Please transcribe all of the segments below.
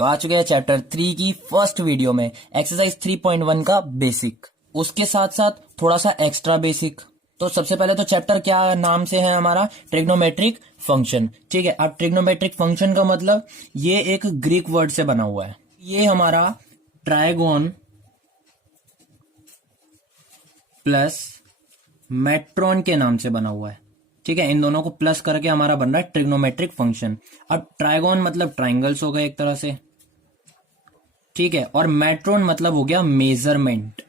तो आ चुके हैं चैप्टर 3 की फर्स्ट वीडियो में, एक्सरसाइज 3.1 का बेसिक, उसके साथ साथ थोड़ा सा एक्स्ट्रा बेसिक। तो सबसे पहले तो चैप्टर क्या नाम से है हमारा, ट्रिग्नोमेट्रिक फंक्शन। ठीक है, अब ट्रिग्नोमेट्रिक फंक्शन का मतलब ये एक ग्रीक वर्ड से बना हुआ है। ये हमारा ट्राइगोन प्लस मेट्रॉन के नाम से बना हुआ है। ठीक है, इन दोनों को प्लस करके हमारा बन रहा है ट्रिग्नोमेट्रिक फंक्शन। अब ट्राइगोन मतलब ट्राइंगल्स हो गए एक तरह से, ठीक है, और मेट्रॉन मतलब हो गया मेजरमेंट।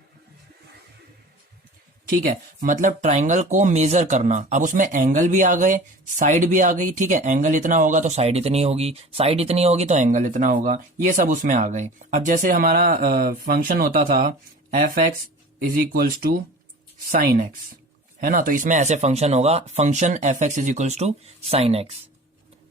ठीक है, मतलब ट्राइंगल को मेजर करना। अब उसमें एंगल भी आ गए, साइड भी आ गई। ठीक है, एंगल इतना होगा तो साइड इतनी होगी, साइड इतनी होगी तो एंगल इतना होगा, ये सब उसमें आ गए। अब जैसे हमारा फंक्शन होता था f x is equals to sine x, है ना, तो इसमें ऐसे फंक्शन होगा, function f x is equals to sine x.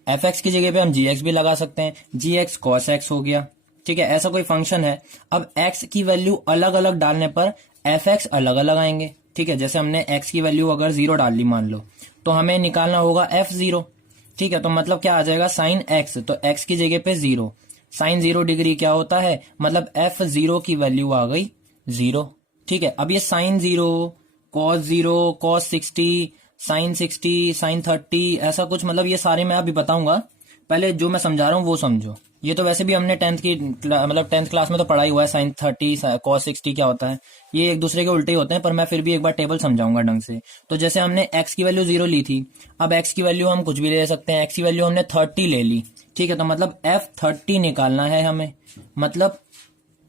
F x की जगह पे हम जी एक्स भी लगा सकते हैं, जी एक्स कॉस एक्स हो गया। ठीक है, ऐसा कोई फंक्शन है। अब एक्स की वैल्यू अलग अलग डालने पर एफ एक्स अलग अलग आएंगे। ठीक है, जैसे हमने एक्स की वैल्यू अगर 0 डाल ली मान लो, तो हमें निकालना होगा f0। ठीक है, तो मतलब क्या आ जाएगा, साइन एक्स, तो एक्स की जगह पे 0, साइन 0 डिग्री क्या होता है, मतलब f0 की वैल्यू आ गई 0। ठीक है, अब ये साइन 0, कॉस 60, साइन 60, साइन 30, ऐसा कुछ, मतलब ये सारे मैं अभी बताऊंगा, पहले जो मैं समझा रहा हूँ वो समझो। ये तो वैसे भी हमने टेंथ क्लास में तो पढ़ा ही हुआ है, साइन 30 कॉस 60 क्या होता है, ये एक दूसरे के उल्टे ही होते हैं, पर मैं फिर भी एक बार टेबल समझाऊंगा ढंग से। तो जैसे हमने एक्स की वैल्यू 0 ली थी, अब एक्स की वैल्यू हम कुछ भी ले सकते हैं, एक्स की वैल्यू हमने 30 ले ली। ठीक है, तो मतलब f30 निकालना है हमें, मतलब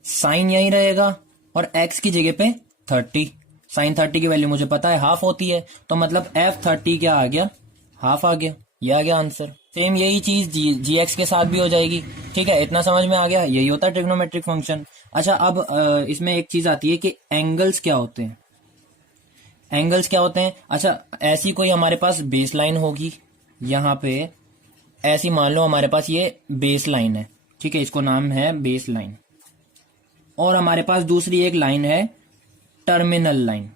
साइन यही रहेगा और एक्स की जगह पे 30, साइन 30 की वैल्यू मुझे पता है हाफ होती है, तो मतलब f30 क्या आ गया, हाफ आ गया, ये आ गया आंसर। सेम यही चीज जी एक्स के साथ भी हो जाएगी। ठीक है, इतना समझ में आ गया, यही होता है ट्रिग्नोमेट्रिक फंक्शन। अच्छा, अब इसमें एक चीज आती है कि एंगल्स क्या होते हैं। एंगल्स क्या होते हैं, अच्छा, ऐसी कोई हमारे पास बेस लाइन होगी, यहाँ पे ऐसी मान लो हमारे पास ये बेस लाइन है। ठीक है, इसको नाम है बेस लाइन, और हमारे पास दूसरी एक लाइन है टर्मिनल लाइन,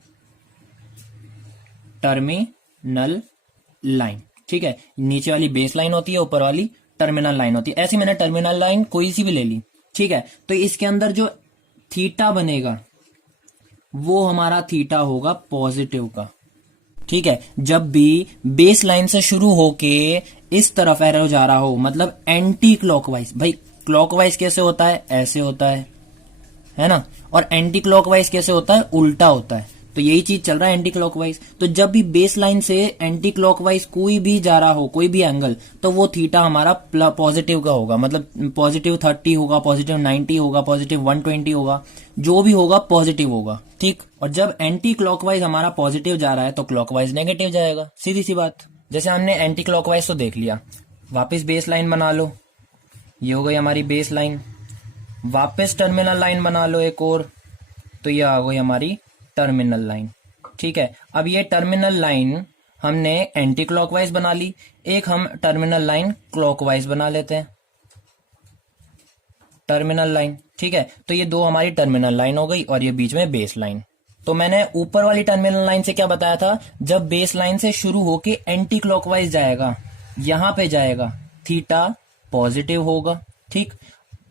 टर्मिनल लाइन। ठीक है, नीचे वाली बेस लाइन होती है, ऊपर वाली टर्मिनल लाइन होती है। ऐसी मैंने टर्मिनल लाइन कोई सी भी ले ली। ठीक है, तो इसके अंदर जो थीटा बनेगा वो हमारा थीटा होगा पॉजिटिव का। ठीक है, जब भी बेस लाइन से शुरू होके इस तरफ एरो जा रहा हो, मतलब एंटी क्लॉकवाइज। भाई क्लॉकवाइज कैसे होता है, ऐसे होता है ना, और एंटी क्लॉकवाइज कैसे होता है, उल्टा होता है। तो यही चीज चल रहा है एंटी क्लॉकवाइज। तो जब भी बेस लाइन से एंटी क्लॉकवाइज कोई भी जा रहा हो, कोई भी एंगल, तो वो थीटा हमारा पॉजिटिव का होगा, मतलब पॉजिटिव 30 होगा, पॉजिटिव 90 होगा, पॉजिटिव 120 होगा, जो भी होगा पॉजिटिव होगा। ठीक, और जब एंटी क्लॉकवाइज हमारा पॉजिटिव जा रहा है तो क्लॉकवाइज नेगेटिव जाएगा, सीधी सी बात। जैसे हमने एंटी क्लॉकवाइज तो देख लिया, वापिस बेस लाइन बना लो, ये हो गई हमारी बेस लाइन, वापस टर्मिनल लाइन बना लो एक और, तो ये आ गई हमारी टर्मिनल लाइन। ठीक है, अब ये टर्मिनल लाइन हमने एंटी क्लॉकवाइज बना ली, एक हम टर्मिनल लाइन क्लॉकवाइज बना लेते हैं, टर्मिनल लाइन। ठीक है, तो ये दो हमारी टर्मिनल लाइन हो गई, और ये बीच में बेस लाइन। तो मैंने ऊपर वाली टर्मिनल लाइन से क्या बताया था, जब बेस लाइन से शुरू होके एंटी क्लॉकवाइज जाएगा, यहां पे जाएगा, थीटा पॉजिटिव होगा। ठीक,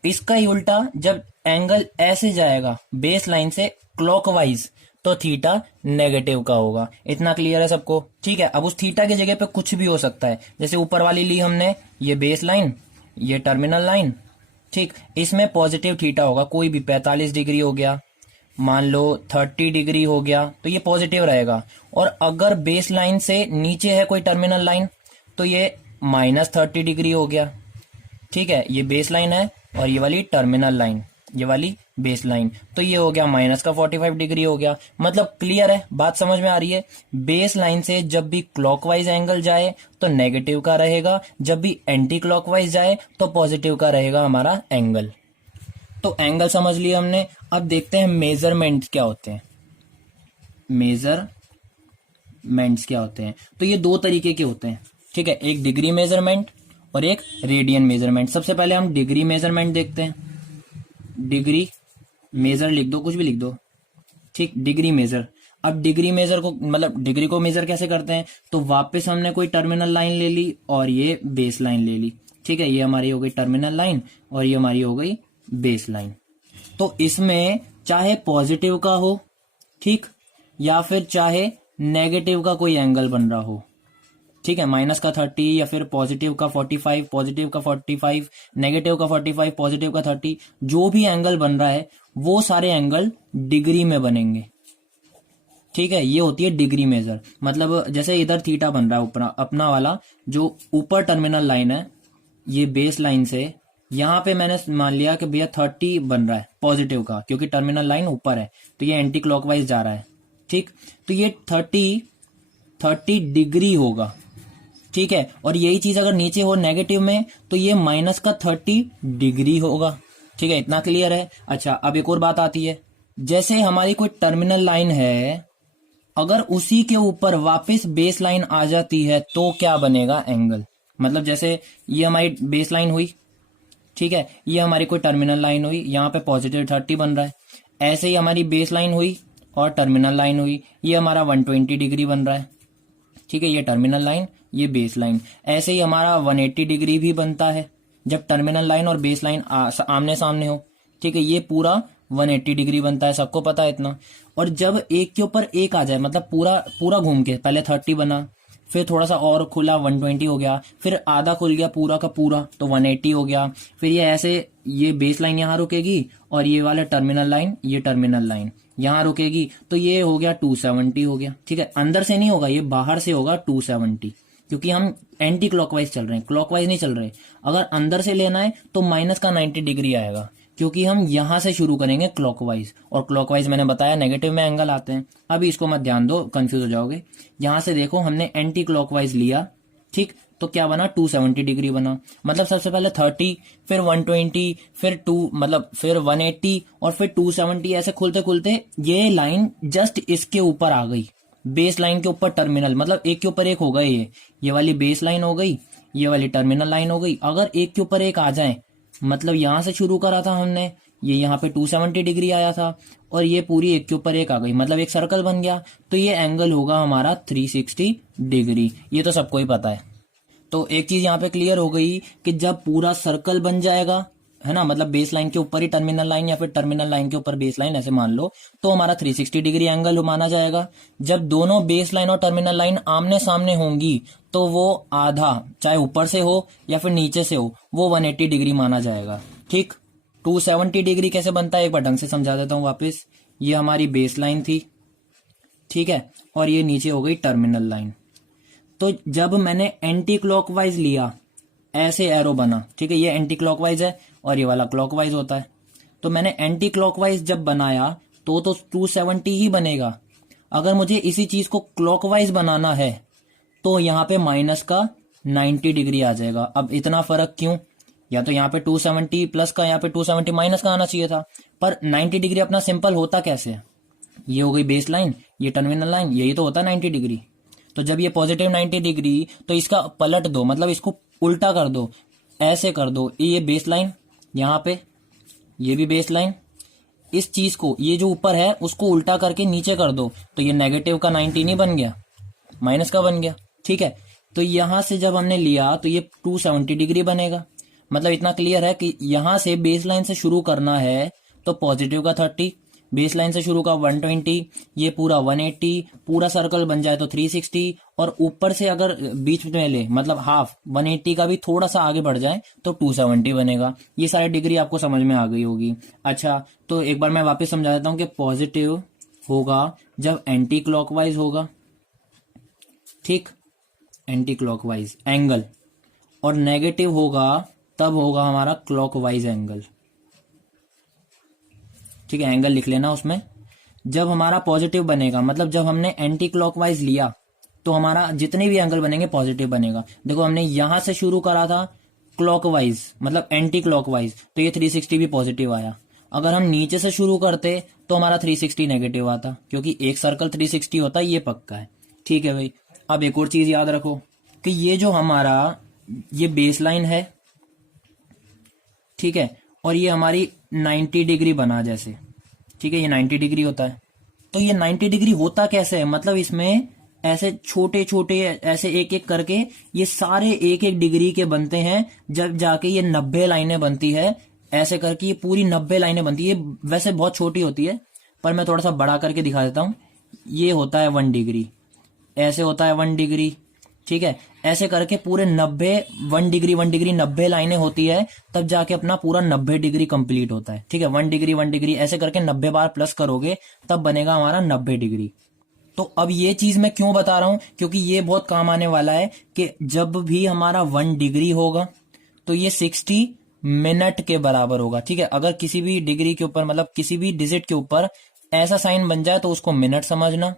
इसका ही उल्टा, जब एंगल ऐसे जाएगा बेस लाइन से क्लॉकवाइज, तो थीटा नेगेटिव का होगा। इतना क्लियर है सबको। ठीक है, अब उस थीटा की जगह पे कुछ भी हो सकता है, जैसे ऊपर वाली ली हमने, ये बेस लाइन, ये टर्मिनल लाइन। ठीक, इसमें पॉजिटिव थीटा होगा, कोई भी 45 डिग्री हो गया, मान लो 30 डिग्री हो गया, तो ये पॉजिटिव रहेगा। और अगर बेस लाइन से नीचे है कोई टर्मिनल लाइन, तो ये -30 डिग्री हो गया। ठीक है, ये बेस लाइन है और ये वाली टर्मिनल लाइन, ये वाली बेस लाइन, तो ये हो गया -45 डिग्री हो गया। मतलब क्लियर है, बात समझ में आ रही है। बेस लाइन से जब भी क्लॉकवाइज एंगल जाए तो नेगेटिव का रहेगा, जब भी एंटी क्लॉकवाइज जाए तो पॉजिटिव का रहेगा हमारा एंगल। तो एंगल समझ लिया हमने। अब देखते हैं मेजरमेंट क्या होते हैं। मेजरमेंट्स क्या होते हैं, तो ये दो तरीके के होते हैं। ठीक है, एक डिग्री मेजरमेंट और एक रेडियन मेजरमेंट। सबसे पहले हम डिग्री मेजरमेंट देखते हैं। डिग्री मेजर लिख दो, कुछ भी लिख दो। ठीक, डिग्री मेजर। अब डिग्री मेजर को, मतलब डिग्री को मेजर कैसे करते हैं, तो वापस हमने कोई टर्मिनल लाइन ले ली और ये बेस लाइन ले ली। ठीक है, ये हमारी हो गई टर्मिनल लाइन और ये हमारी हो गई बेस लाइन। तो इसमें चाहे पॉजिटिव का हो, ठीक, या फिर चाहे नेगेटिव का कोई एंगल बन रहा हो, ठीक है, माइनस का 30 या फिर पॉजिटिव का 45, पॉजिटिव का 45, नेगेटिव का 45, पॉजिटिव का 30, जो भी एंगल बन रहा है वो सारे एंगल डिग्री में बनेंगे। ठीक है, ये होती है डिग्री मेजर। मतलब जैसे इधर थीटा बन रहा है ऊपर अपना वाला, जो ऊपर टर्मिनल लाइन है, ये बेस लाइन से यहाँ पे मैंने मान लिया कि भैया 30 बन रहा है पॉजिटिव का, क्योंकि टर्मिनल लाइन ऊपर है तो ये एंटी क्लॉकवाइज जा रहा है। ठीक, तो ये 30 डिग्री होगा। ठीक है, और यही चीज अगर नीचे हो नेगेटिव में तो ये माइनस का 30 डिग्री होगा। ठीक है, इतना क्लियर है। अच्छा, अब एक और बात आती है, जैसे हमारी कोई टर्मिनल लाइन है, अगर उसी के ऊपर वापस बेस लाइन आ जाती है तो क्या बनेगा एंगल। मतलब जैसे ये हमारी बेस लाइन हुई, ठीक है, ये हमारी कोई टर्मिनल लाइन हुई, यहाँ पे पॉजिटिव 30 बन रहा है। ऐसे ही हमारी बेस लाइन हुई और टर्मिनल लाइन हुई, ये हमारा 120 डिग्री बन रहा है। ठीक है, ये टर्मिनल लाइन, ये बेस लाइन। ऐसे ही हमारा 180 डिग्री भी बनता है जब टर्मिनल लाइन और बेस लाइन आमने सामने हो। ठीक है, ये पूरा 180 डिग्री बनता है, सबको पता है इतना। और जब एक के ऊपर एक आ जाए, मतलब पूरा पूरा घूम के, पहले 30 बना, फिर थोड़ा सा और खुला 120 हो गया, फिर आधा खुल गया पूरा का पूरा तो 180 हो गया। फिर ये ऐसे, ये बेस लाइन यहाँ रुकेगी और ये वाला टर्मिनल लाइन, ये टर्मिनल लाइन यहाँ रुकेगी, तो ये हो गया 270 हो गया। ठीक है, अंदर से नहीं होगा, ये बाहर से होगा 270, क्योंकि हम एंटी क्लॉकवाइज चल रहे हैं, क्लॉकवाइज नहीं चल रहे। अगर अंदर से लेना है तो माइनस का 90 डिग्री आएगा, क्योंकि हम यहां से शुरू करेंगे क्लॉकवाइज, और क्लॉकवाइज मैंने बताया नेगेटिव में एंगल आते हैं। अभी इसको मत ध्यान दो, कंफ्यूज हो जाओगे। यहां से देखो, हमने एंटी क्लॉकवाइज लिया, ठीक, तो क्या बना, 270 डिग्री बना। मतलब सबसे पहले 30, फिर 120, फिर 2, मतलब फिर 180 और फिर 270, ऐसे खुलते खुलते ये लाइन जस्ट इसके ऊपर आ गई, बेस लाइन के ऊपर टर्मिनल, मतलब एक के ऊपर एक हो गए। ये वाली बेस लाइन हो गई, ये वाली टर्मिनल लाइन हो गई। अगर एक के ऊपर एक आ जाए, मतलब यहां से शुरू करा था हमने, ये यहाँ पे 270 डिग्री आया था और ये पूरी एक के ऊपर एक आ गई, मतलब एक सर्कल बन गया, तो ये एंगल होगा हमारा 360 डिग्री। ये तो सबको ही पता है। तो एक चीज यहाँ पे क्लियर हो गई कि जब पूरा सर्कल बन जाएगा, है ना, मतलब बेस लाइन के ऊपर ही टर्मिनल लाइन या फिर टर्मिनल लाइन के ऊपर बेस लाइन, ऐसे मान लो, तो हमारा 360 डिग्री एंगल माना जाएगा। जब दोनों बेस लाइन और टर्मिनल लाइन आमने सामने होंगी तो वो आधा, चाहे ऊपर से हो या फिर नीचे से हो, वो 180 डिग्री माना जाएगा। ठीक, 270 डिग्री कैसे बनता है एक बार ढंग से समझा देता हूं वापस। ये हमारी बेस लाइन थी, ठीक है, और ये नीचे हो गई टर्मिनल लाइन। तो जब मैंने एंटी क्लॉकवाइज लिया, ऐसे एरो बना, ठीक है, ये एंटी क्लॉकवाइज है और ये वाला क्लॉकवाइज होता है। तो मैंने एंटी क्लॉकवाइज जब बनाया तो 270 ही बनेगा। अगर मुझे इसी चीज को क्लॉकवाइज बनाना है तो यहाँ पे माइनस का 90 डिग्री आ जाएगा। अब इतना फर्क क्यों, या तो यहाँ पे 270 प्लस का, यहाँ पे 270 माइनस का आना चाहिए था, पर 90 डिग्री अपना सिंपल होता कैसे है, ये हो गई बेस लाइन, ये टर्मिनल लाइन, यही तो होता है 90 डिग्री। तो जब ये पॉजिटिव 90 डिग्री, तो इसका पलट दो, मतलब इसको उल्टा कर दो, ऐसे कर दो, ये बेस लाइन, यहाँ पे ये भी बेस लाइन, इस चीज को, ये जो ऊपर है उसको उल्टा करके नीचे कर दो, तो ये नेगेटिव का 90 नहीं बन गया, माइनस का बन गया। ठीक है, तो यहां से जब हमने लिया तो ये 270 डिग्री बनेगा। मतलब इतना क्लियर है कि यहां से बेस लाइन से शुरू करना है तो पॉजिटिव का 30, बेस लाइन से शुरू का 120, ये पूरा 180, पूरा सर्कल बन जाए तो 360, और ऊपर से अगर बीच में ले, मतलब हाफ 180 का भी थोड़ा सा आगे बढ़ जाए तो 270 बनेगा। ये सारी डिग्री आपको समझ में आ गई होगी। अच्छा, तो एक बार मैं वापस समझा देता हूं कि पॉजिटिव होगा जब एंटी क्लॉकवाइज होगा, ठीक, एंटी क्लॉकवाइज एंगल, और नेगेटिव होगा तब होगा हमारा क्लॉकवाइज एंगल। ठीक है, एंगल लिख लेना उसमें। जब हमारा पॉजिटिव बनेगा, मतलब जब हमने एंटी क्लॉकवाइज लिया, तो हमारा जितने भी एंगल बनेंगे पॉजिटिव बनेगा। देखो, हमने यहां से शुरू करा था क्लॉकवाइज, मतलब एंटी क्लॉकवाइज, तो ये 360 भी पॉजिटिव आया। अगर हम नीचे से शुरू करते तो हमारा 360 नेगेटिव आता, क्योंकि एक सर्कल 360 होता है, ये पक्का है। ठीक है भाई, अब एक और चीज याद रखो कि ये जो हमारा ये बेस लाइन है, ठीक है, और ये हमारी 90 डिग्री बना जैसे, ठीक है, ये 90 डिग्री होता है। तो ये 90 डिग्री होता कैसे है, मतलब इसमें ऐसे छोटे छोटे ऐसे एक एक करके ये सारे एक एक डिग्री के बनते हैं, जब जाके ये 90 लाइनें बनती है। ऐसे करके ये पूरी 90 लाइनें बनती है। वैसे बहुत छोटी होती है, पर मैं थोड़ा सा बड़ा करके दिखा देता हूं। ये होता है 1 डिग्री, ऐसे होता है 1 डिग्री, ठीक है। ऐसे करके पूरे 90 1 डिग्री 1 डिग्री 90 लाइनें होती है, तब जाके अपना पूरा 90 डिग्री कंप्लीट होता है, ठीक है। 1 डिग्री 1 डिग्री ऐसे करके 90 बार प्लस करोगे तब बनेगा हमारा 90 डिग्री। तो अब ये चीज मैं क्यों बता रहा हूं, क्योंकि ये बहुत काम आने वाला है कि जब भी हमारा 1 डिग्री होगा तो ये 60 मिनट के बराबर होगा, ठीक है। अगर किसी भी डिग्री के ऊपर मतलब किसी भी डिजिट के ऊपर ऐसा साइन बन जाए तो उसको मिनट समझना,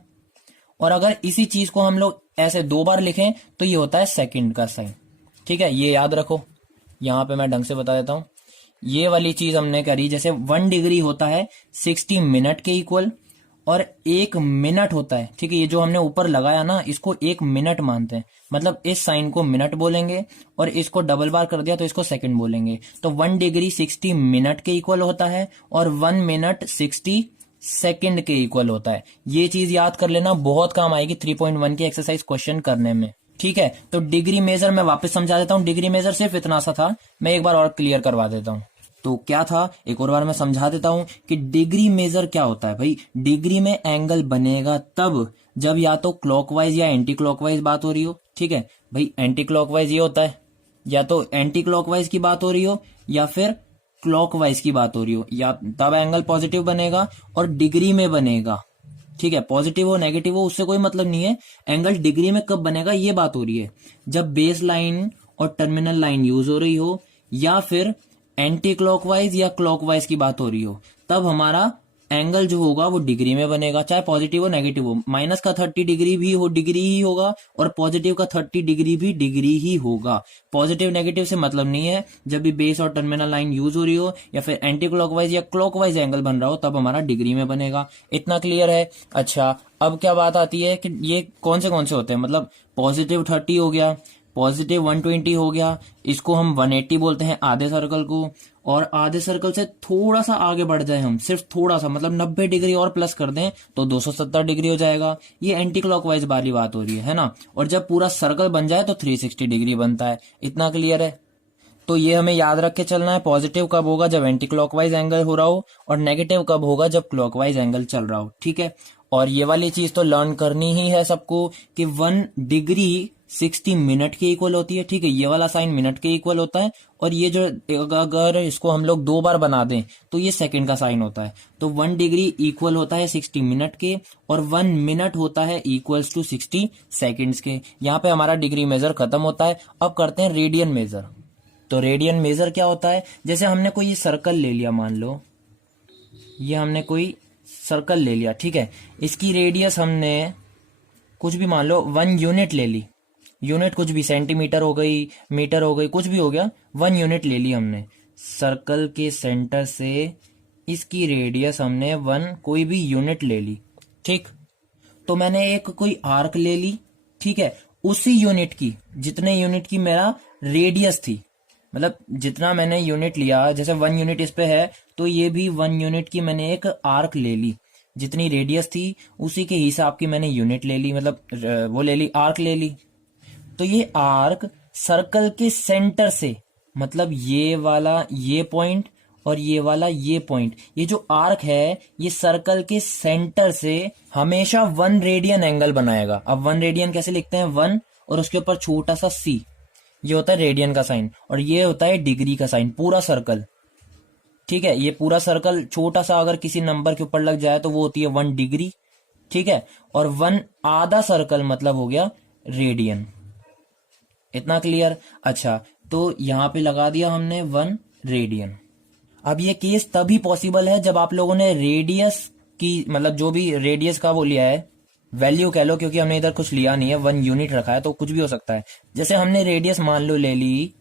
और अगर इसी चीज को हम लोग ऐसे 2 बार लिखें तो ये होता है सेकंड का साइन, ठीक है। ये याद रखो, यहां पे मैं ढंग से बता देता हूं। ये वाली चीज हमने करी, जैसे 1 डिग्री होता है 60 मिनट के इक्वल, और 1 मिनट होता है, ठीक है। ये जो हमने ऊपर लगाया ना, इसको 1 मिनट मानते हैं, मतलब इस साइन को मिनट बोलेंगे और इसको डबल बार कर दिया तो इसको सेकंड बोलेंगे। तो 1 डिग्री 60 मिनट के इक्वल होता है और 1 मिनट 60 सेकंड के इक्वल होता है। ये चीज याद कर लेना, बहुत काम आएगी 3.1 की एक्सरसाइज क्वेश्चन करने में, ठीक है। तो डिग्री मेजर मैं वापस समझा देता हूं। डिग्री मेजर सिर्फ इतना सा था, मैं एक बार और क्लियर करवा देता हूं। तो क्या था, एक और बार मैं समझा देता हूं कि डिग्री मेजर क्या होता है। भाई डिग्री में एंगल बनेगा तब जब या तो क्लॉकवाइज या एंटी क्लॉकवाइज बात हो रही हो, ठीक है। भाई एंटी क्लॉकवाइज ये होता है, या तो एंटी क्लॉकवाइज की बात हो रही हो या फिर क्लॉकवाइज की बात हो रही हो, या तब एंगल पॉजिटिव बनेगा और डिग्री में बनेगा, ठीक है। पॉजिटिव हो नेगेटिव हो उससे कोई मतलब नहीं है, एंगल डिग्री में कब बनेगा ये बात हो रही है, जब बेस लाइन और टर्मिनल लाइन यूज हो रही हो या फिर एंटी क्लॉकवाइज या क्लॉकवाइज की बात हो रही हो, तब हमारा एंगल जो होगा वो डिग्री में बनेगा, चाहे पॉजिटिव हो नेगेटिव हो। माइनस का 30 डिग्री भी हो डिग्री ही होगा और पॉजिटिव का 30 डिग्री भी डिग्री ही होगा। पॉजिटिव नेगेटिव से मतलब नहीं है, जब भी बेस और टर्मिनल लाइन यूज हो रही हो या फिर एंटी क्लॉकवाइज या क्लॉकवाइज एंगल बन रहा हो तब हमारा डिग्री में बनेगा। इतना क्लियर है। अच्छा, अब क्या बात आती है कि ये कौन से होते हैं, मतलब पॉजिटिव 30 हो गया, पॉजिटिव 120 हो गया, इसको हम 180 बोलते हैं आधे सर्कल को, और आधे सर्कल से थोड़ा सा आगे बढ़ जाए हम, सिर्फ थोड़ा सा, मतलब 90 डिग्री और प्लस कर दें तो 270 डिग्री हो जाएगा। ये एंटी क्लॉकवाइज वाली बात हो रही है ना। और जब पूरा सर्कल बन जाए तो 360 डिग्री बनता है। इतना क्लियर है। तो ये हमें याद रख के चलना है, पॉजिटिव कब होगा जब एंटी क्लॉकवाइज एंगल हो रहा हो, और नेगेटिव कब होगा जब क्लॉकवाइज एंगल चल रहा हो, ठीक है। और ये वाली चीज तो लर्न करनी ही है सबको कि 1 डिग्री 60 मिनट के इक्वल होती है, ठीक है। ये वाला साइन मिनट के इक्वल होता है, और ये जो अगर इसको हम लोग 2 बार बना दें तो ये सेकंड का साइन होता है। तो 1 डिग्री इक्वल होता है 60 मिनट के, और 1 मिनट होता है इक्वल्स टू 60 सेकंड्स के। यहाँ पे हमारा डिग्री मेजर खत्म होता है। अब करते हैं रेडियन मेजर। तो रेडियन मेजर क्या होता है, जैसे हमने कोई सर्कल ले लिया, मान लो ये हमने कोई सर्कल ले लिया, ठीक है। इसकी रेडियस हमने कुछ भी मान लो 1 यूनिट ले ली, यूनिट कुछ भी, सेंटीमीटर हो गई, मीटर हो गई, कुछ भी हो गया, 1 यूनिट ले ली हमने। सर्कल के सेंटर से इसकी रेडियस हमने 1 कोई भी यूनिट ले ली, ठीक। तो मैंने एक कोई आर्क ले ली, ठीक है, उसी यूनिट की, जितने यूनिट की मेरा रेडियस थी, मतलब जितना मैंने यूनिट लिया, जैसे 1 यूनिट इस पे है तो ये भी 1 यूनिट की मैंने एक आर्क ले ली, जितनी रेडियस थी उसी के हिसाब की मैंने यूनिट ले ली, मतलब वो ले ली, आर्क ले ली। तो ये आर्क सर्कल के सेंटर से, मतलब ये वाला ये पॉइंट और ये वाला ये पॉइंट, ये जो आर्क है ये सर्कल के सेंटर से हमेशा 1 रेडियन एंगल बनाएगा। अब 1 रेडियन कैसे लिखते हैं, 1 और उसके ऊपर छोटा सा c, ये होता है रेडियन का साइन, और ये होता है डिग्री का साइन। पूरा सर्कल, ठीक है, ये पूरा सर्कल छोटा सा अगर किसी नंबर के ऊपर लग जाए तो वो होती है 1 डिग्री, ठीक है। और 1 आधा सर्कल मतलब हो गया रेडियन। इतना क्लियर। अच्छा, तो यहां पे लगा दिया हमने 1 रेडियन। अब ये केस तभी पॉसिबल है जब आप लोगों ने रेडियस की, मतलब जो भी रेडियस का वो लिया है, वैल्यू कह लो, क्योंकि हमने इधर कुछ लिया नहीं है, 1 यूनिट रखा है तो कुछ भी हो सकता है। जैसे हमने रेडियस मान लो ले ली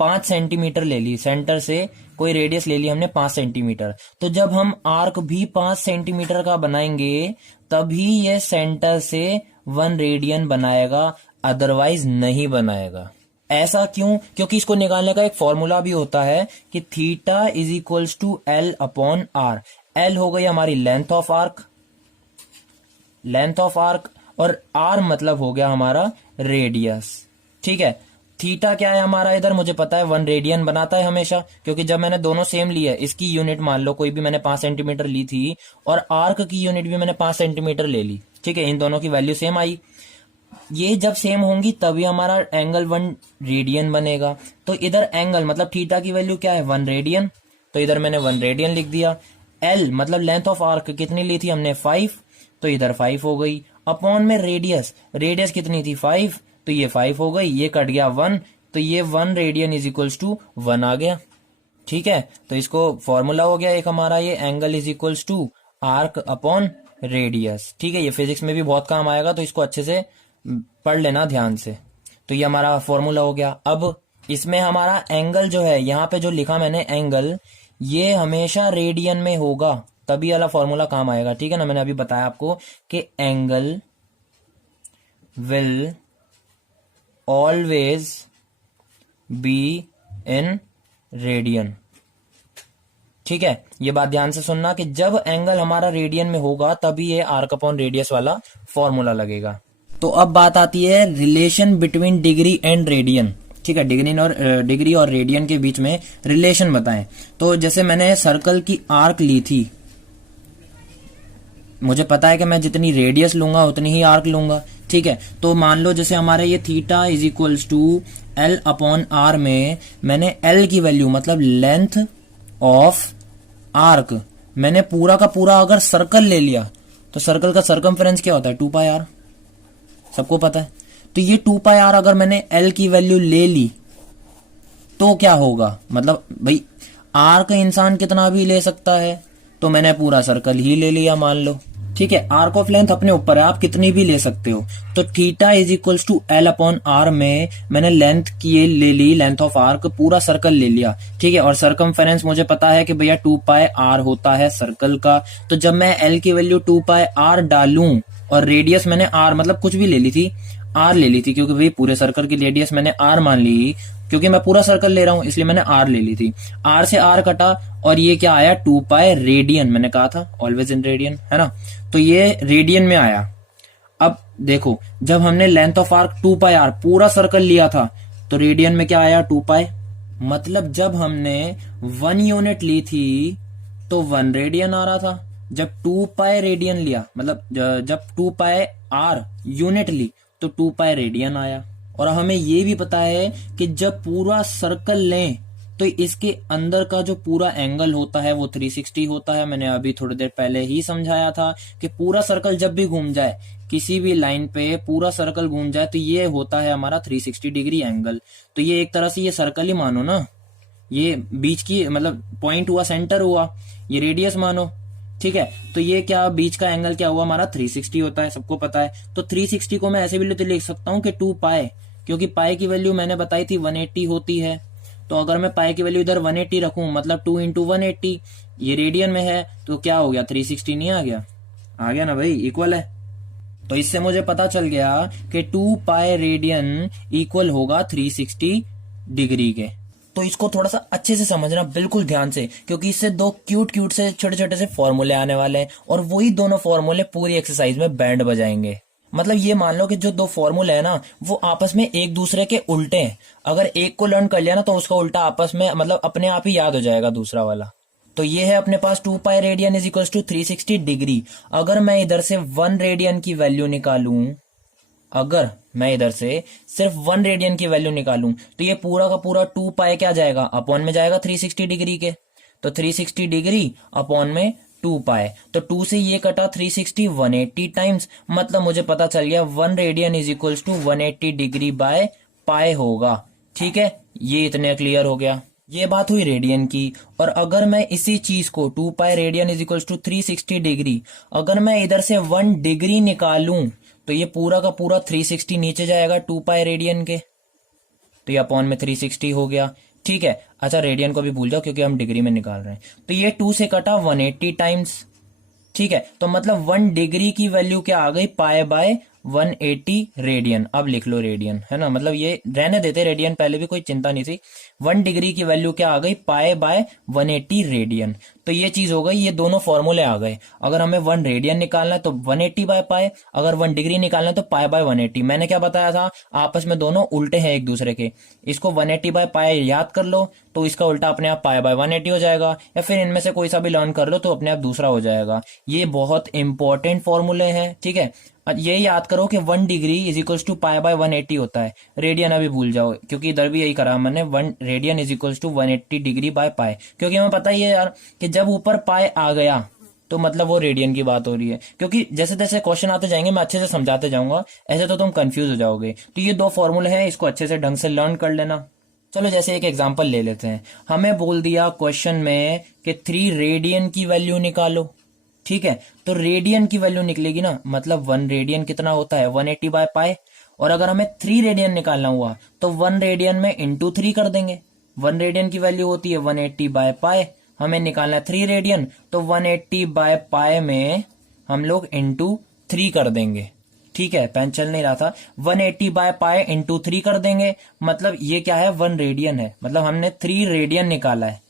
5 सेंटीमीटर ले ली, सेंटर से कोई रेडियस ले ली हमने 5 सेंटीमीटर, तो जब हम आर्क भी 5 सेंटीमीटर का बनाएंगे तभी ये सेंटर से 1 रेडियन बनाएगा, अदरवाइज नहीं बनाएगा। ऐसा क्यों, क्योंकि इसको निकालने का एक फॉर्मूला भी होता है कि theta is equals to L upon R। L हो गई हमारी length of arc, length of arc, और आर मतलब हो गया हमारा रेडियस। ठीक है, थीटा क्या है हमारा, इधर मुझे पता है 1 रेडियन बनाता है हमेशा, क्योंकि जब मैंने दोनों सेम लिए, इसकी यूनिट मान लो कोई भी मैंने 5 सेंटीमीटर ली थी और आर्क की यूनिट भी मैंने 5 सेंटीमीटर ले ली। ठीक है, इन दोनों की वैल्यू सेम आई। ये जब सेम होंगी तभी हमारा एंगल 1 रेडियन बनेगा। तो इधर एंगल मतलब थीटा की वैल्यू क्या है 1 रेडियन, तो इधर मैंने 1 रेडियन लिख दिया। एल मतलब लेंथ ऑफ आर्क कितनी ली थी हमने 5, तो इधर 5 हो गई। अपॉन में रेडियस, रेडियस कितनी थी 5, तो ये 5 हो गई, ये कट गया 1, तो ये 1 रेडियन इज इक्वल्स टू 1 आ गया। ठीक है, तो इसको फॉर्मूला हो गया एक हमारा, ये angle is equals to arc upon radius. ठीक है, ये फिजिक्स में भी बहुत काम आएगा, तो इसको अच्छे से पढ़ लेना ध्यान से। तो ये हमारा फॉर्मूला हो गया। अब इसमें हमारा एंगल जो है, यहाँ पे जो लिखा मैंने एंगल, ये हमेशा रेडियन में होगा, तभी वाला फॉर्मूला काम आएगा। ठीक है ना, मैंने अभी बताया आपको कि angle will always be in radian. ठीक है, ये बात ध्यान से सुनना कि जब एंगल हमारा रेडियन में होगा तभी ये आर्क अपॉन रेडियस वाला फॉर्मूला लगेगा। तो अब बात आती है relation between degree and radian. ठीक है, डिग्री और रेडियन के बीच में रिलेशन बताएं। तो जैसे मैंने सर्कल की आर्क ली थी, मुझे पता है कि मैं जितनी रेडियस लूंगा उतनी ही आर्क लूंगा। ठीक है, तो मान लो जैसे हमारे ये theta is equals to L upon R में मैंने एल की वैल्यू मतलब लेंथ ऑफ आर्क मैंने पूरा का पूरा अगर सर्कल ले लिया, तो सर्कल का सर्कमफेरेंस क्या होता है 2 पाई आर, सबको पता है। तो ये 2 पाई आर अगर मैंने एल की वैल्यू ले ली तो क्या होगा, मतलब भाई आर्क इंसान कितना भी ले सकता है, तो मैंने पूरा सर्कल ही ले लिया मान लो। ठीक है, आर्क ऑफ लेंथ अपने ऊपर है, आप कितनी भी ले सकते हो। तो theta is equals to L upon R में मैंने लेंथ की ले ली, लेंथ ऑफ आर्क पूरा सर्कल ले लिया। ठीक है, और सर्कमफेरेंस मुझे पता है कि भैया 2 पाई आर होता है सर्कल का। तो जब मैं एल की वैल्यू 2 पाई आर डालूं और रेडियस मैंने आर मतलब कुछ भी ले ली थी, आर ले ली थी, क्योंकि भाई पूरे सर्कल की रेडियस मैंने आर मान ली, क्योंकि मैं पूरा सर्कल ले रहा हूं इसलिए मैंने आर ले ली थी। आर से आर कटा और ये क्या आया 2 पाई रेडियन, मैंने कहा था ऑलवेज इन रेडियन, है ना। तो ये रेडियन में आया। अब देखो, जब हमने length of arc 2 pi R पूरा सर्कल लिया था, तो रेडियन में क्या आया 2 पाई, मतलब जब हमने 1 यूनिट ली थी तो 1 रेडियन आ रहा था। जब 2 पाई रेडियन लिया, मतलब जब 2 पाई आर यूनिट ली तो 2 पाई रेडियन आया। और हमें ये भी पता है कि जब पूरा सर्कल लें तो इसके अंदर का जो पूरा एंगल होता है वो 360 होता है। मैंने अभी थोड़ी देर पहले ही समझाया था कि पूरा सर्कल जब भी घूम जाए, किसी भी लाइन पे पूरा सर्कल घूम जाए, तो ये होता है हमारा 360 डिग्री एंगल। तो ये एक तरह से ये सर्कल ही मानो ना, ये बीच की मतलब पॉइंट हुआ, सेंटर हुआ, ये रेडियस मानो। ठीक है, तो ये क्या बीच का एंगल क्या हुआ हमारा 360 होता है, सबको पता है। तो 360 को मैं ऐसे भी तो लिख सकता हूँ कि 2 पाई, क्योंकि पाई की वैल्यू मैंने बताई थी 180 होती है। तो अगर मैं पाई की वैल्यू इधर 180 रखूं, मतलब 2 इंटू 180, ये रेडियन में है, तो क्या हो गया 360 नहीं आ गया, आ गया ना भाई, इक्वल है। तो इससे मुझे पता चल गया कि 2 पाई रेडियन इक्वल होगा 360 डिग्री के। तो इसको थोड़ा सा अच्छे से समझना बिल्कुल ध्यान से, क्योंकि इससे दो क्यूट से छोटे छोटे से फॉर्मूले आने वाले हैं और वही दोनों फॉर्मूले पूरी एक्सरसाइज में बैंड बजाएंगे। मतलब ये मान लो कि जो दो फॉर्मूले है ना वो आपस में एक दूसरे के उल्टे हैं। अगर एक को लर्न कर लिया ना तो उसका उल्टा आपस में मतलब अपने आप ही याद हो जाएगा दूसरा वाला। तो ये है अपने पास 2 pi radian is equal to 360 degree. अगर मैं इधर से 1 रेडियन की वैल्यू निकालूं, अगर मैं इधर से सिर्फ 1 रेडियन की वैल्यू निकालूं, तो ये पूरा का पूरा 2 पाई क्या जाएगा, अपॉन में जाएगा 360 डिग्री के। तो 360 डिग्री अपॉन में 2 पाई, तो 2 से ये कटा 360 180 टाइम्स, मतलब मुझे पता चल गया 1 radian is equal to 180 degree by pi होगा। ठीक है, ये इतने क्लियर हो गया, ये बात हुई रेडियन की। और अगर मैं इसी चीज को 2 pi radian is equal to 360 degree, अगर मैं इधर से 1 डिग्री निकालूं, तो ये पूरा का पूरा 360 नीचे जाएगा 2 पाई रेडियन के, तो ये अपॉन में 360 हो गया। ठीक है, अच्छा रेडियन को भी भूल जाओ क्योंकि हम डिग्री में निकाल रहे हैं। तो ये 2 से कटा 180 टाइम्स। ठीक है, तो मतलब 1 डिग्री की वैल्यू क्या आ गई, पाई बाय 180 रेडियन। अब लिख लो रेडियन, है ना, मतलब ये रहने देते रेडियन, पहले भी कोई चिंता नहीं थी। 1 डिग्री की वैल्यू क्या आ गई, पाई बाय 180 रेडियन। तो ये चीज हो गई, ये दोनों फॉर्मूले आ गए। अगर हमें 1 रेडियन निकालना है तो 180 बाय पाई, अगर 1 डिग्री निकालना है तो पाई बाय 180। मैंने क्या बताया था, आपस में दोनों उल्टे हैं एक दूसरे के। इसको 180 बाय पाई याद कर लो तो इसका उल्टा अपने आप पाई बाय 180 हो जाएगा, या फिर इनमें से कोई सा भी लर्न कर लो तो अपने आप दूसरा हो जाएगा। ये बहुत इंपॉर्टेंट फॉर्मूले हैं, ठीक है। ये याद करो कि 1 degree is equals to pi by 180 होता है। रेडियन अभी भूल जाओ, क्योंकि इधर भी यही करा मैंने, 1 radian is equals to 180 degree by pi, क्योंकि हमें पता ही है यार कि जब ऊपर पाई आ गया तो मतलब वो रेडियन की बात हो रही है। क्योंकि जैसे जैसे क्वेश्चन आते जाएंगे मैं अच्छे से समझाते जाऊंगा, ऐसे तो तुम कंफ्यूज हो जाओगे। तो ये दो फॉर्मूले हैं, इसको अच्छे से ढंग से लर्न कर लेना। चलो जैसे एक एग्जांपल ले लेते हैं। हमें बोल दिया क्वेश्चन में कि 3 रेडियन की वैल्यू निकालो, ठीक है। तो रेडियन की वैल्यू निकलेगी ना, मतलब 1 रेडियन कितना होता है, 180 बाय पाई। और अगर हमें 3 रेडियन निकालना हुआ तो 1 रेडियन में इंटू 3 कर देंगे। 1 रेडियन की वैल्यू होती है 180 बाय पाई, हमें निकालना है 3 रेडियन, तो 180 बाय पाई में हम लोग इंटू 3 कर देंगे, ठीक है। पेन चल नहीं रहा था। 180 बाय पाई इंटू 3 कर देंगे, मतलब ये क्या है, 1 रेडियन है, मतलब हमने 3 रेडियन निकाला है।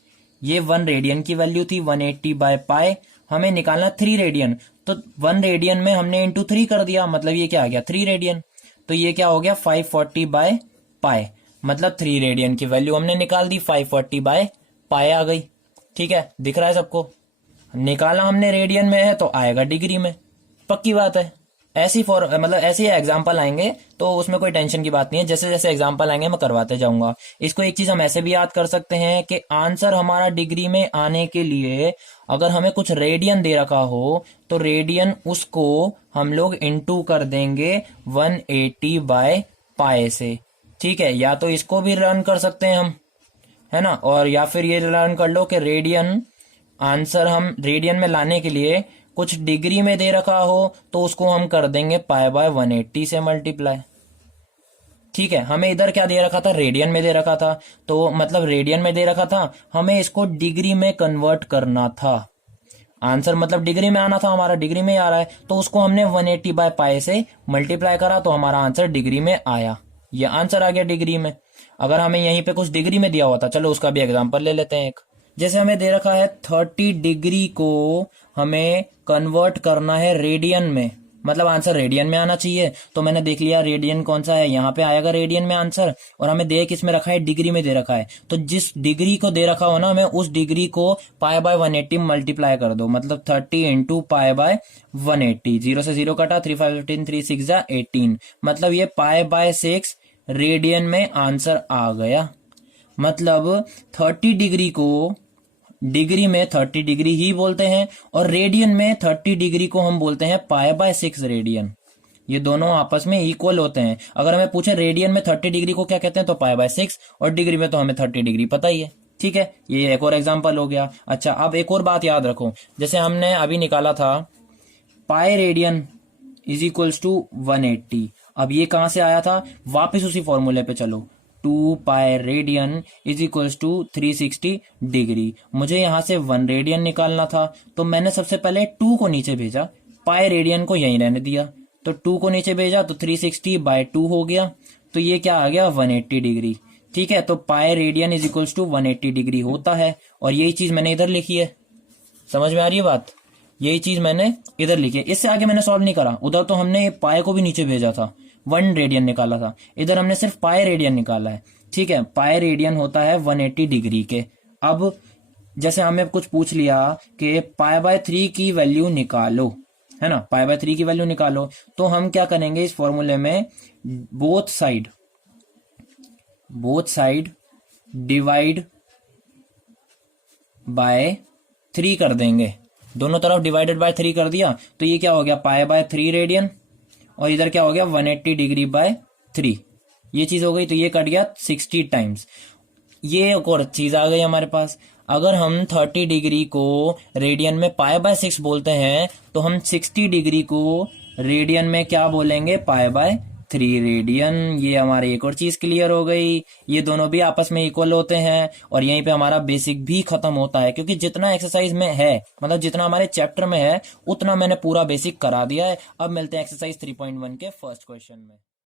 ये 1 रेडियन की वैल्यू थी 180 बाय पाई, हमें निकालना 3 रेडियन, तो 1 रेडियन में हमने इंटू 3 कर दिया, मतलब ये क्या आ गया, 3 रेडियन। तो ये क्या हो गया, 540 बाय पाई, मतलब 3 रेडियन की वैल्यू हमने निकाल दी, 540 बाय पाई आ गई, ठीक है। दिख रहा है सबको, निकाला हमने रेडियन में है तो आएगा डिग्री में, पक्की बात है। ऐसी मतलब ऐसे एग्जाम्पल आएंगे तो उसमें कोई टेंशन की बात नहीं है, जैसे जैसे एग्जाम्पल आएंगे मैं करवाते जाऊंगा। इसको एक चीज हम ऐसे भी याद कर सकते हैं कि आंसर हमारा डिग्री में आने के लिए अगर हमें कुछ रेडियन दे रखा हो तो रेडियन उसको हम लोग इनटू कर देंगे 180 बाय पाई से, ठीक है। या तो इसको भी रन कर सकते हैं हम, है ना, और या फिर ये लर्न कर लो कि रेडियन आंसर हम रेडियन में लाने के लिए कुछ डिग्री में दे रखा हो तो उसको हम कर देंगे पाई बाय 180 से मल्टीप्लाई, ठीक है। हमें इधर क्या दे रखा था, रेडियन में दे रखा था, तो मतलब रेडियन में दे रखा था, हमें इसको डिग्री में कन्वर्ट करना था। आंसर मतलब डिग्री में आना था, हमारा डिग्री में आ रहा है, तो उसको हमने 180 बाय पाई से मल्टीप्लाई करा तो हमारा आंसर डिग्री में आया। ये आंसर आ गया डिग्री में। अगर हमें यहीं पे कुछ डिग्री में दिया हुआ था, चलो उसका भी एग्जांपल ले लेते हैं एक। जैसे हमें दे रखा है 30 डिग्री को हमें कन्वर्ट करना है रेडियन में, मतलब आंसर रेडियन में आना चाहिए। तो मैंने देख लिया रेडियन कौन सा है, यहाँ पे आएगा रेडियन में आंसर, और हमें दे किसमें रखा है, डिग्री में दे रखा है। तो जिस डिग्री को दे रखा हो ना, हमें उस डिग्री को पाई बाय 180 मल्टीप्लाई कर दो, मतलब 30 इंटू पाई बाय 180। 0 से 0 कटा, 3 5 15, 3 6 जा 18, मतलब ये पाई बाय 6 रेडियन में आंसर आ गया। मतलब 30 डिग्री को डिग्री में 30 डिग्री ही बोलते हैं, और रेडियन में 30 डिग्री को हम बोलते हैं पाई बाय 6 रेडियन। ये दोनों आपस में इक्वल होते हैं। अगर हमें पूछे रेडियन में 30 डिग्री को क्या कहते हैं तो पाई बाय 6, और डिग्री में तो हमें 30 डिग्री पता ही है, ठीक है। ये एक और एग्जाम्पल हो गया। अच्छा, अब एक और बात याद रखो, जैसे हमने अभी निकाला था pi radian is equals to 180। अब ये कहां से आया था, वापस उसी फॉर्मूले पे चलो, 2 pi radian is equals to 360 degree. मुझे यहां से 1 रेडियन निकालना था, तो मैंने सबसे पहले 2 को नीचे भेजा, पाई रेडियन को यहीं रहने दिया, तो 2 को नीचे भेजा तो 360 बाय 2 हो गया, तो ये क्या आ गया, 180 डिग्री, ठीक है। तो pi radian is equals to 180 degree होता है, और यही चीज मैंने इधर लिखी है। समझ में आ रही है बात, यही चीज मैंने इधर लिखी है। इससे आगे मैंने सॉल्व नहीं करा, उधर तो हमने पाई को भी नीचे भेजा था, 1 रेडियन निकाला था, इधर हमने सिर्फ पाई रेडियन निकाला है, ठीक है। पाई रेडियन होता है 180 डिग्री के। अब जैसे हमें कुछ पूछ लिया कि पाई बाय 3 की वैल्यू निकालो, है ना, पाई बाय 3 की वैल्यू निकालो, तो हम क्या करेंगे इस फॉर्मूले में, बोथ साइड डिवाइड बाय 3 कर देंगे। दोनों तरफ डिवाइडेड बाय 3 कर दिया, तो ये क्या हो गया, पाई बाय 3 रेडियन, और इधर क्या हो गया, 180 डिग्री बाय 3, ये चीज हो गई। तो ये कट गया 60 टाइम्स। ये एक और चीज आ गई हमारे पास, अगर हम 30 डिग्री को रेडियन में पाई बाय 6 बोलते हैं, तो हम 60 डिग्री को रेडियन में क्या बोलेंगे, पाई बाय 3 रेडियन। ये हमारी एक और चीज क्लियर हो गई, ये दोनों भी आपस में इक्वल होते हैं और यहीं पे हमारा बेसिक भी खत्म होता है, क्योंकि जितना एक्सरसाइज में है, मतलब जितना हमारे चैप्टर में है, उतना मैंने पूरा बेसिक करा दिया है। अब मिलते हैं एक्सरसाइज 3.1 के फर्स्ट क्वेश्चन में।